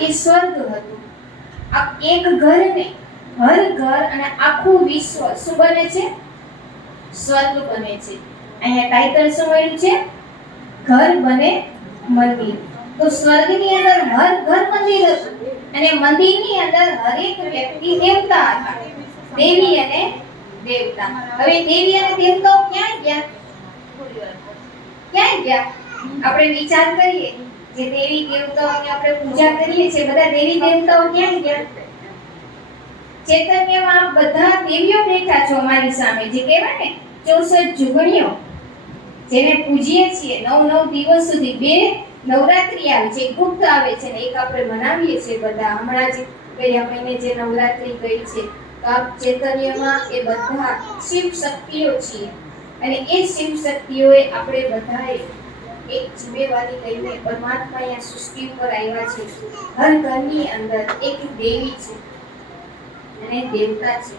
એ સ્વર્ગ હતું. આ એક ઘર ને હર ઘર અને આખું વિશ્વ શું બને છે? સ્વર્ગ બને છે. અહીંયા ટાઇટલ શું મળ્યું છે? ઘર બને મંદિર. તો સ્વર્ગની અંદર હર ઘર મંદિર હતું અને મંદિરની અંદર હરેક વ્યક્તિ દેવતા હતા, દેવી અને દેવતા. હવે દેવી અને દેવતાઓ ક્યાં ગયા? ક્યાં ગયા? આપણે વિચાર કરીએ જે દેવી દેવતાઓની આપણે પૂજા કરીએ છીએ, બધા દેવી દેવતાઓ ક્યાં ગયા? ચૈતન્યમાં બધા દેવીઓ બેઠા છો અમારી સામે, જે કહેવાય ને 64 જુગણીઓ, જેને પૂજીએ છીએ 9 દિવસ સુધી. બે નવરાત્રી આવે છે, એક ગુપ્ત આવે છે ને એક આપણે મનાવીએ છીએ બધા. હમણાં જ ગયા મહિને જે નવરાત્રી ગઈ છે, તો આ ચૈતન્યમાં એ બધા શિવ શક્તિઓ છીએ અને એ શિવ શક્તિઓએ આપણે બધાએ એક જિમ્મેવારી લઈને પરમાત્મા અહીંયા સૃષ્ટિ ઉપર આવ્યા છે. હર ઘરની અંદર એક દેવી છે અને દેવતા છે.